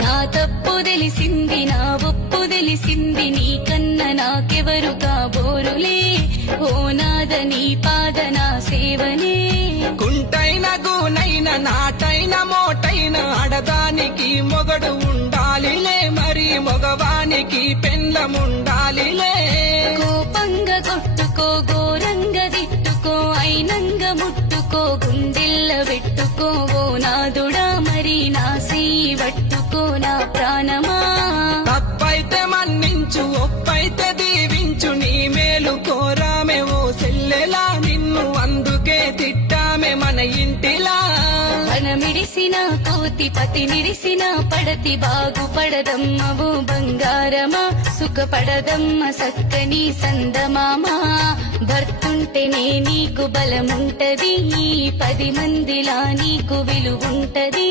నా తప్పు తెలిసింది, నా ఒప్పు తెలిసింది, నీకన్నా నాకెవరు కాబోరులే. ఓ నాద నీ పాద నా సేవనే. కుంటైన గూనైన నాటైన మోటైన ఆడదానికి మొగడు ఉండాలిలే, మరి మగవానికి పెండ్లముండాలిలే. కోపంగా కొట్టుకో, ఘోరంగా తిట్టుకో, అయినంగా ముట్టుకో, గుండెల్ల పెట్టుకో. ఓ నాదుడా మరి నా చెయ్యి పట్టుకో నా ప్రాణమా. తప్పైతే మన్నించు, ఒప్పైతే దీవించు, నీ మేలు కోరామే ఓ సెల్లెలా, నిన్ను అందుకే తిట్టామే మన ఇంటిలా. వనమిడిసిన కోతి పతి నిడిసిన పడతి, బాగుపడదమ్మ ఓ బంగారమా, సుఖపడదమ్మ సక్కని సందమామా. భర్తుంటేనే నీకు బలముంటది, 10 మందిలా నీకు విలువుంటది.